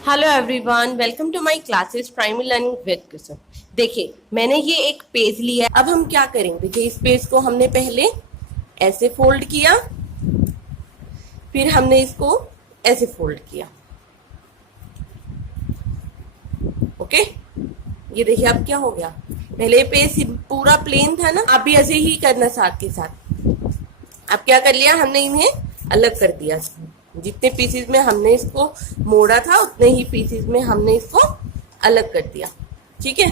Hello everyone, welcome to my classes primary learning with Krishna. देखिए, मैंने ये एक पेज लिया है। अब हम क्या करेंगे, देखिए इस पेज को हमने पहले ऐसे फोल्ड किया, फिर हमने इसको ऐसे फोल्ड किया। ओके, ये देखिए अब क्या हो गया। पहले पेज पूरा प्लेन था ना, आप भी ऐसे ही करना साथ के साथ। अब क्या कर लिया हमने, इन्हें अलग कर दिया। जितने पीसेस में हमने इसको मोड़ा था उतने ही पीसेस में हमने इसको अलग कर दिया। ठीक है,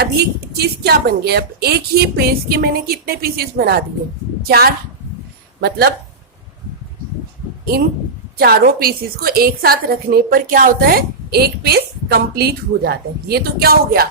अब ये चीज क्या बन गया। अब एक ही पेज के मैंने कितने पीसेस बना दिए, 4। मतलब इन चारों पीसेस को एक साथ रखने पर क्या होता है, एक पेज कंप्लीट हो जाता है। ये तो क्या हो गया,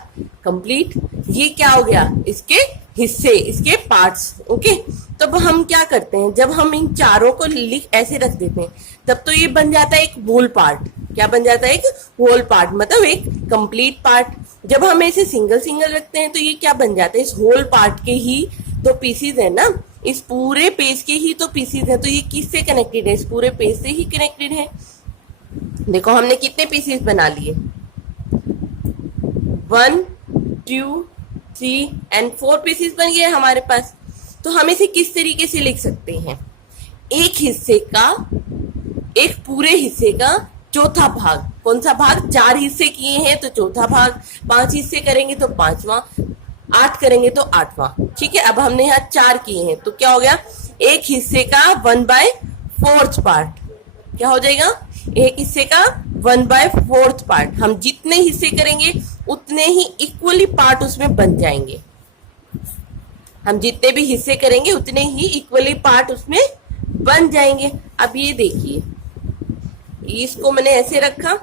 कंप्लीट। ये क्या हो गया, इसके हिस्से, इसके पार्ट्स। ओके, तब हम क्या करते हैं, जब हम इन चारों को लिख ऐसे रख देते हैं तब तो ये बन जाता है एक होल पार्ट। क्या बन जाता है, एक होल पार्ट, मतलब एक कंप्लीट पार्ट। जब हम ऐसे सिंगल सिंगल रखते हैं तो ये क्या बन जाता है, इस होल पार्ट के ही तो पीसीज है ना, इस पूरे पेज के ही तो पीसीज है। तो ये किससे कनेक्टेड है, इस पूरे पेज से ही कनेक्टेड है। देखो हमने कितने पीसेस बना लिए, 1 2 3 एंड 4 पीसेस बन गए हमारे पास। तो हम इसे किस तरीके से लिख सकते हैं, एक हिस्से का, एक पूरे हिस्से का चौथा भाग। कौन सा भाग, 4 हिस्से किए हैं तो चौथा भाग, 5 हिस्से करेंगे तो 5वां, 8 करेंगे तो 8वां। ठीक है, अब हमने यहाँ 4 किए हैं तो क्या हो गया, एक हिस्से का 1/4 पार्ट। क्या हो जाएगा, एक हिस्से का 1/4 पार्ट। हम जितने हिस्से करेंगे उतने ही इक्वली पार्ट उसमें बन जाएंगे। हम जितने भी हिस्से करेंगे उतने ही इक्वली पार्ट उसमें बन जाएंगे। अब ये देखिए, इसको मैंने ऐसे रखा,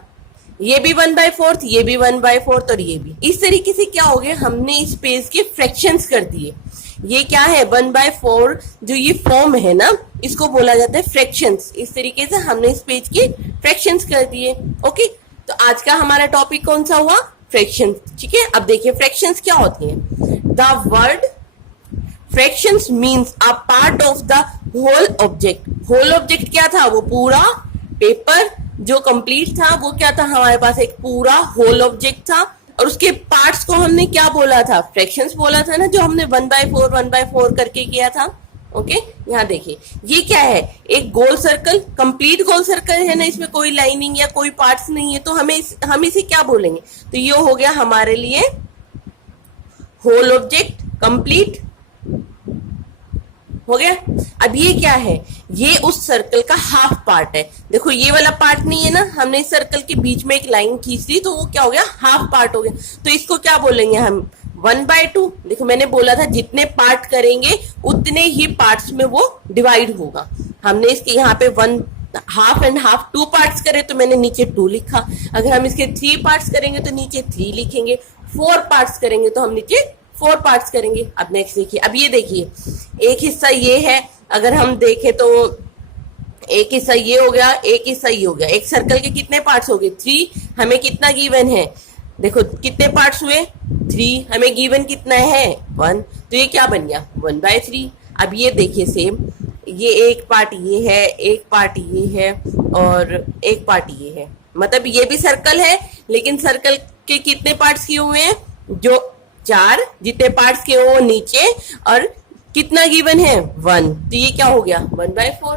ये भी 1/4, ये भी 1/4 और ये भी। इस तरीके से क्या हो गया, हमने इस पेज के फ्रैक्शंस कर दिए। ये क्या है, 1/4 जो ये फॉर्म है ना, इसको बोला जाता है फ्रैक्शंस। इस तरीके से हमने इस पेज के फ्रैक्शंस कर दिए। ओके, तो आज का हमारा टॉपिक कौन सा हुआ, फ्रैक्शंस। ठीक है, अब देखिए फ्रैक्शंस क्या होती हैं। The word fractions means a part of the whole object. Whole object क्या था, वो पूरा पेपर जो कंप्लीट था, वो क्या था हमारे पास, एक पूरा होल ऑब्जेक्ट था। और उसके पार्ट्स को हमने क्या बोला था, फ्रैक्शंस बोला था ना, जो हमने 1/4 करके किया था। ओके, यहाँ देखिए ये क्या है, एक गोल सर्कल, कंप्लीट गोल सर्कल है ना, इसमें कोई लाइनिंग या कोई पार्ट्स नहीं है। तो हम इसे क्या बोलेंगे, तो ये हो गया हमारे लिए होल ऑब्जेक्ट कंप्लीट हो गया। अब ये क्या है, ये उस सर्कल का हाफ पार्ट है। देखो ये वाला पार्ट नहीं है ना, हमने इस सर्कल के बीच में एक लाइन खींच दी तो वो क्या हो गया, हाफ पार्ट हो गया। तो इसको क्या बोलेंगे हम, 1/2। देखो मैंने बोला था जितने पार्ट करेंगे उतने ही पार्ट्स में वो डिवाइड होगा। हमने इसके यहाँ पे 1 हाफ एंड हाफ 2 पार्ट्स करे तो मैंने नीचे 2 लिखा। अगर हम इसके 3 पार्ट्स करेंगे तो नीचे 3 लिखेंगे। 4 पार्ट्स करेंगे तो हम नीचे 4 पार्ट्स करेंगे। अब नेक्स्ट देखिए, अब ये देखिए एक हिस्सा ये है, अगर हम देखें तो एक हिस्सा ये हो गया, एक हिस्सा ये हो गया। एक सर्कल के कितने पार्ट्स हो गए, 3। हमें कितना गिवन है, देखो कितने पार्ट्स हुए, 3। हमें गिवन कितना है, 1। तो ये क्या बन गया, 1/3। अब ये देखिए सेम, ये एक पार्ट ये है, एक पार्ट ये है और एक पार्ट ये है। मतलब ये भी सर्कल है लेकिन सर्कल के कितने पार्ट्स किए हुए हैं, जो 4 जितने पार्ट्स के वो नीचे, और कितना गिवन है, 1। तो ये क्या हो गया, 1/4।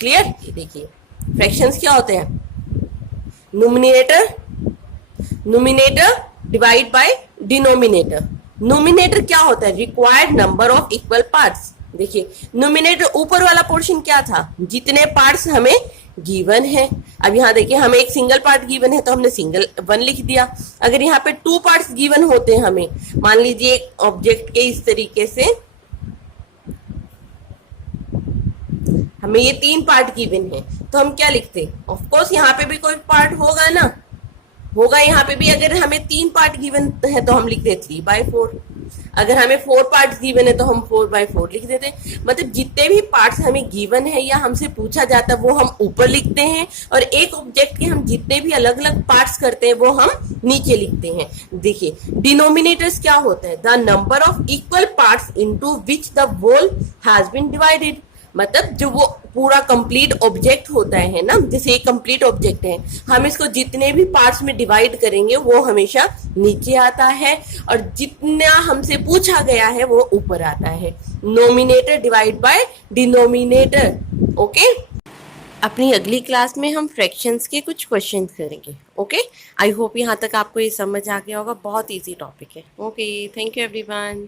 क्लियर। ये देखिए फ्रैक्शंस क्या होते हैं, numerator divide by denominator. Numerator क्या होता है, required number of equal parts. देखिए न्यूमिनेटर ऊपर वाला पोर्शन क्या था, जितने पार्ट्स हमें गिवन है। अब यहाँ देखिए हमें एक सिंगल पार्ट गिवन है तो हमने सिंगल 1 लिख दिया। अगर यहाँ पे 2 पार्ट्स गिवन होते हैं हमें, मान लीजिए एक ऑब्जेक्ट के इस तरीके से हमें ये 3 पार्ट गिवन है तो हम क्या लिखते, ऑफ कोर्स यहाँ पे भी कोई पार्ट होगा ना, होगा यहाँ पे भी। अगर हमें 3 पार्ट गिवन है तो हम लिखते 3/4। अगर हमें 4 पार्ट्स गिवन है तो हम 4/4 लिख देते। मतलब जितने भी पार्ट्स हमें गिवन है या हमसे पूछा जाता है वो हम ऊपर लिखते हैं, और एक ऑब्जेक्ट के हम जितने भी अलग अलग पार्ट्स करते हैं वो हम नीचे लिखते हैं। देखिए डिनोमिनेटर्स क्या होता है, the number of equal parts into which the whole has been divided. मतलब जो वो पूरा कंप्लीट ऑब्जेक्ट होता है ना, जैसे एक कंप्लीट ऑब्जेक्ट है, हम इसको जितने भी पार्ट्स में डिवाइड करेंगे वो हमेशा नीचे आता है, और जितना हमसे पूछा गया है वो ऊपर आता है। Nominator divide by denominator. Okay, अपनी अगली क्लास में हम फ्रैक्शंस के कुछ क्वेश्चंस करेंगे। ओके, आई होप यहाँ तक आपको ये समझ आ गया होगा। बहुत इजी टॉपिक है। Okay, thank you everyone.